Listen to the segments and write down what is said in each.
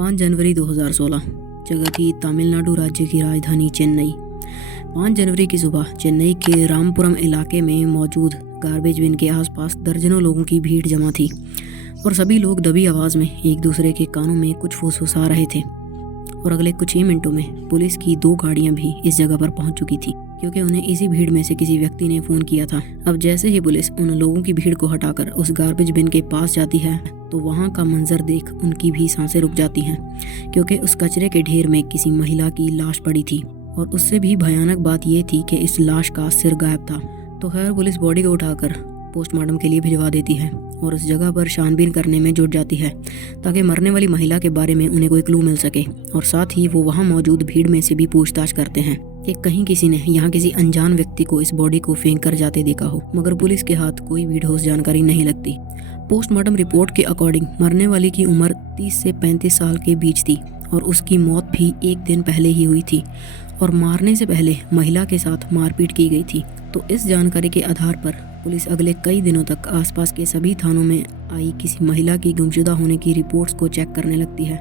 5 जनवरी 2016। जगह थी तमिलनाडु राज्य की राजधानी चेन्नई। 5 जनवरी की सुबह चेन्नई के रामपुरम इलाके में मौजूद गार्बेज बिन के आसपास दर्जनों लोगों की भीड़ जमा थी और सभी लोग दबी आवाज़ में एक दूसरे के कानों में कुछ फुसफुसा रहे थे। और अगले कुछ ही मिनटों में पुलिस की 2 गाड़ियां भी इस जगह पर पहुंच चुकी थी, क्योंकि उन्हें इसी भीड़ में से किसी व्यक्ति ने फ़ोन किया था। अब जैसे ही पुलिस उन लोगों की भीड़ को हटाकर उस गार्बेज बिन के पास जाती है तो वहां का मंजर देख उनकी भी सांसें रुक जाती हैं, क्योंकि उस कचरे के ढेर में किसी महिला की लाश पड़ी थी। और उससे भी भयानक बात यह थी कि इस लाश का सिर गायब था। तो खैर पुलिस बॉडी को उठाकर पोस्टमार्टम के लिए भिजवा देती है और उस जगह पर छानबीन करने में जुट जाती है, ताकि मरने वाली महिला के बारे में उन्हें कोई क्लू मिल सके। और साथ ही वो वहाँ मौजूद भीड़ में से भी पूछताछ करते हैं कि कहीं किसी ने यहाँ किसी अनजान व्यक्ति को इस बॉडी को फेंक कर जाते देखा हो, मगर पुलिस के हाथ कोई भी ठोस जानकारी नहीं लगती। पोस्टमार्टम रिपोर्ट के अकॉर्डिंग मरने वाली की उम्र 30 से 35 साल के बीच थी और उसकी मौत भी 1 दिन पहले ही हुई थी और मारने से पहले महिला के साथ मारपीट की गई थी। तो इस जानकारी के आधार पर पुलिस अगले कई दिनों तक आसपास के सभी थानों में आई किसी महिला की गुमशुदा होने की रिपोर्ट्स को चेक करने लगती है,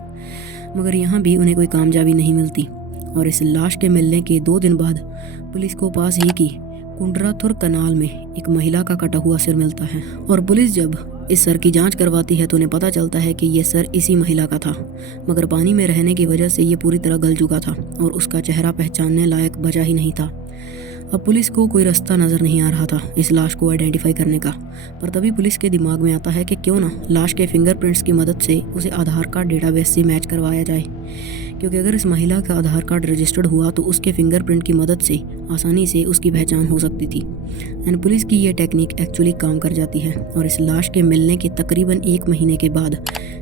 मगर यहाँ भी उन्हें कोई कामयाबी नहीं मिलती। और इस लाश के मिलने के 2 दिन बाद पुलिस को पास ही की कुंडराथुर कनाल में एक महिला का कटा हुआ सिर मिलता है। और पुलिस जब इस सर की जांच करवाती है तो उन्हें पता चलता है कि ये सर इसी महिला का था, मगर पानी में रहने की वजह से ये पूरी तरह गल चुका था और उसका चेहरा पहचानने लायक बचा ही नहीं था। अब पुलिस को कोई रास्ता नज़र नहीं आ रहा था इस लाश को आइडेंटिफाई करने का, पर तभी पुलिस के दिमाग में आता है कि क्यों ना लाश के फिंगरप्रिंट्स की मदद से उसे आधार कार्ड डेटाबेस से मैच करवाया जाए, क्योंकि अगर इस महिला का आधार कार्ड रजिस्टर्ड हुआ तो उसके फिंगरप्रिंट की मदद से आसानी से उसकी पहचान हो सकती थी। एंड पुलिस की ये टेक्निक एक्चुअली काम कर जाती है और इस लाश के मिलने के तकरीबन 1 महीने के बाद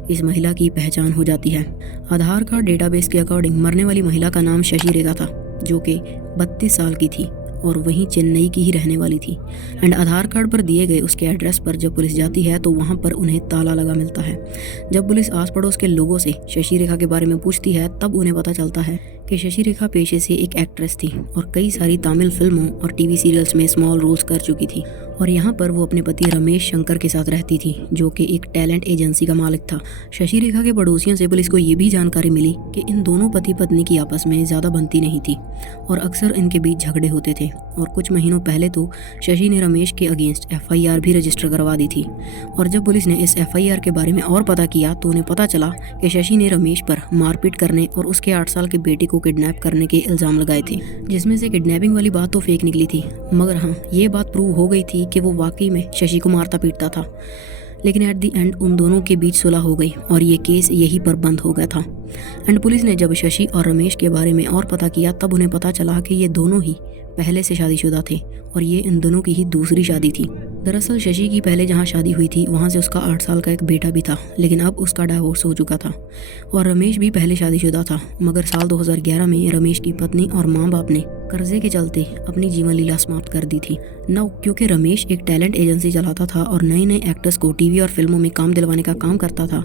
इस महिला की पहचान हो जाती है। आधार कार्ड डेटाबेस के अकॉर्डिंग मरने वाली महिला का नाम शशि रेखा था, जो कि 32 साल की थी और वहीं चेन्नई की ही रहने वाली थी। एंड आधार कार्ड पर दिए गए उसके एड्रेस पर जब पुलिस जाती है तो वहां पर उन्हें ताला लगा मिलता है। जब पुलिस आस पड़ोस के लोगों से शशि रेखा के बारे में पूछती है तब उन्हें पता चलता है कि शशि रेखा पेशे से एक एक्ट्रेस थी और कई सारी तमिल फिल्मों और टीवी सीरियल्स में स्मॉल रोल्स कर चुकी थी। और यहाँ पर वो अपने पति रमेश शंकर के साथ रहती थी, जो कि एक टैलेंट एजेंसी का मालिक था। शशि रेखा के पड़ोसियों से पुलिस को ये भी जानकारी मिली कि इन दोनों पति पत्नी की आपस में ज़्यादा बनती नहीं थी और अक्सर इनके बीच झगड़े होते थे। और कुछ महीनों पहले तो शशि ने रमेश के अगेंस्ट FIR भी रजिस्टर करवा दी थी। और जब पुलिस ने इस FIR के बारे में और पता किया तो उन्हें पता चला कि शशि ने रमेश पर मारपीट करने और उसके 8 साल के बेटे को किडनैप करने के इल्ज़ाम लगाए थे, जिसमें से किडनैपिंग वाली बात तो फेक निकली थी, मगर हाँ ये बात प्रूव हो गई थी कि वो वाकई में शशि को मारता पीटता था। लेकिन एट दी एंड उन दोनों के बीच सुलह हो गई और ये केस यहीं पर बंद हो गया था। एंड पुलिस ने जब शशि और रमेश के बारे में और पता किया तब उन्हें पता चला कि ये दोनों ही पहले से शादीशुदा थे और ये इन दोनों की ही दूसरी शादी थी। दरअसल शशि की पहले जहाँ शादी हुई थी वहाँ से उसका 8 साल का एक बेटा भी था, लेकिन अब उसका डाइवोर्स हो चुका था। और रमेश भी पहले शादीशुदा था, मगर साल 2011 में रमेश की पत्नी और माँ बाप ने कर्जे के चलते अपनी जीवन लीला समाप्त कर दी थी। न क्योंकि रमेश एक टैलेंट एजेंसी चलाता था और नए नए एक्टर्स को टीवी और फिल्मों में काम दिलवाने का काम करता था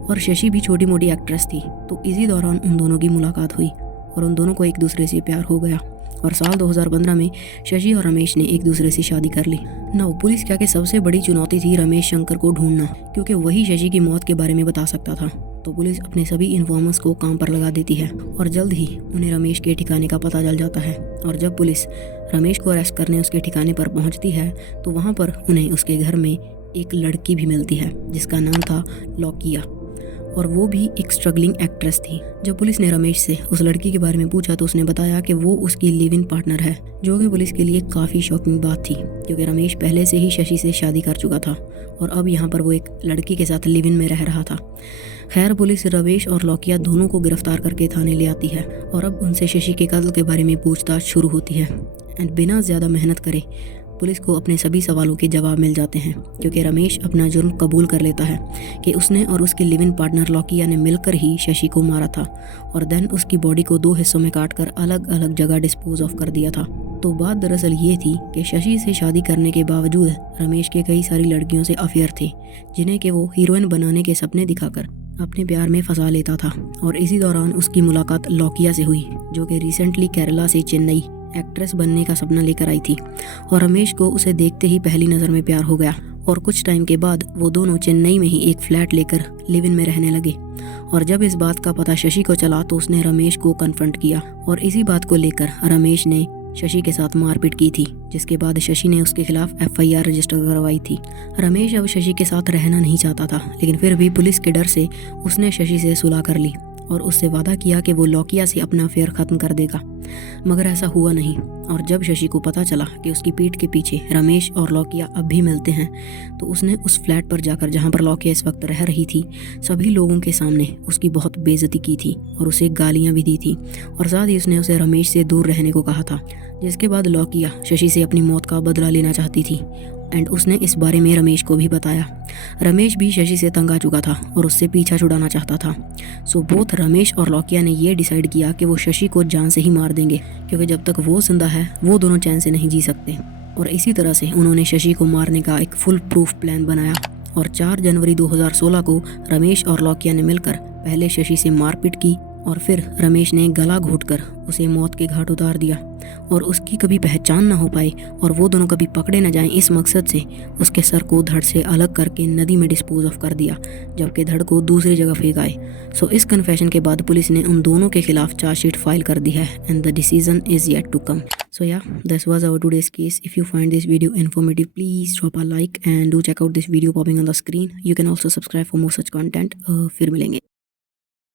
और शशि भी छोटी मोटी एक्ट्रेस थी, तो इसी दौरान उन दोनों की मुलाकात हुई और उन दोनों को एक दूसरे से प्यार हो गया और साल 2015 में शशि और रमेश ने एक दूसरे से शादी कर ली। नाउ पुलिस क्या कि सबसे बड़ी चुनौती थी रमेश शंकर को ढूंढना, क्योंकि वही शशि की मौत के बारे में बता सकता था। तो पुलिस अपने सभी इन्फॉर्मर्स को काम पर लगा देती है और जल्द ही उन्हें रमेश के ठिकाने का पता चल जाता है। और जब पुलिस रमेश को अरेस्ट करने उसके ठिकाने पर पहुंचती है तो वहाँ पर उन्हें उसके घर में एक लड़की भी मिलती है जिसका नाम था लौकिया, और वो भी एक स्ट्रगलिंग एक्ट्रेस थी। जब पुलिस ने रमेश से उस लड़की के बारे में पूछा तो उसने बताया कि वो उसकी लिव इन पार्टनर है, जो कि पुलिस के लिए काफ़ी शॉकिंग बात थी, क्योंकि रमेश पहले से ही शशि से शादी कर चुका था और अब यहाँ पर वो एक लड़की के साथ लिव इन में रह रहा था। खैर पुलिस रमेश और लौकिया दोनों को गिरफ्तार करके थाने ले आती है और अब उनसे शशि के कत्ल के बारे में पूछताछ शुरू होती है। एंड बिना ज़्यादा मेहनत करे पुलिस को अपने सभी सवालों के जवाब मिल जाते हैं, क्योंकि रमेश अपना जुर्म कबूल कर लेता है कि उसने और उसके लिव इन पार्टनर लौकिया ने मिलकर ही शशि को मारा था और देन उसकी बॉडी को 2 हिस्सों में काटकर अलग अलग जगह डिस्पोज ऑफ कर दिया था। तो बात दरअसल ये थी कि शशि से शादी करने के बावजूद रमेश के कई सारी लड़कियों से अफेयर थे, जिन्हें कि वो हीरोइन बनाने के सपने दिखाकर अपने प्यार में फंसा लेता था। और इसी दौरान उसकी मुलाकात लौकिया से हुई, जो कि रिसेंटली केरला से चेन्नई एक्ट्रेस बनने का सपना लेकर आई थी और रमेश को उसे देखते ही पहली नज़र में प्यार हो गया और कुछ टाइम के बाद वो दोनों चेन्नई में ही एक फ्लैट लेकर लिव इन में रहने लगे। और जब इस बात का पता शशि को चला तो उसने रमेश को कन्फ्रंट किया और इसी बात को लेकर रमेश ने शशि के साथ मारपीट की थी, जिसके बाद शशि ने उसके खिलाफ FIR रजिस्टर करवाई थी। रमेश अब शशि के साथ रहना नहीं चाहता था, लेकिन फिर भी पुलिस के डर से उसने शशि से सुलह कर ली और उससे वादा किया कि वो लौकिया से अपना अफेयर ख़त्म कर देगा, मगर ऐसा हुआ नहीं। और जब शशि को पता चला कि उसकी पीठ के पीछे रमेश और लौकिया अब भी मिलते हैं, तो उसने उस फ्लैट पर जाकर, जहाँ पर लौकिया इस वक्त रह रही थी, सभी लोगों के सामने उसकी बहुत बेइज्जती की थी और उसे गालियाँ भी दी थी और साथ ही उसने उसे रमेश से दूर रहने को कहा था। जिसके बाद लौकिया शशि से अपनी मौत का बदला लेना चाहती थी एंड उसने इस बारे में रमेश को भी बताया। रमेश भी शशि से तंग आ चुका था और उससे पीछा छुड़ाना चाहता था। सो बोथ रमेश और लौकिया ने ये डिसाइड किया कि वो शशि को जान से ही मार देंगे, क्योंकि जब तक वो जिंदा है वो दोनों चैन से नहीं जी सकते। और इसी तरह से उन्होंने शशि को मारने का एक फुल प्रूफ प्लान बनाया और 4 जनवरी 2016 को रमेश और लौकिया ने मिलकर पहले शशि से मारपीट की और फिर रमेश ने गला घोंटकर उसे मौत के घाट उतार दिया और उसकी कभी पहचान ना हो पाए और वो दोनों कभी पकड़े न जाएं, इस मकसद से उसके सर को धड़ से अलग करके नदी में डिस्पोज ऑफ कर दिया, जबकि धड़ को दूसरी जगह फेंक आए। सो इस कन्फेशन के बाद पुलिस ने उन दोनों के खिलाफ चार्जशीट फाइल कर दी है and the decision is yet to come. So yeah, this was our today's case. If you find this video informative, please drop a like and do check out this video popping on the screen. You can also subscribe for more such content. फिर मिलेंगे।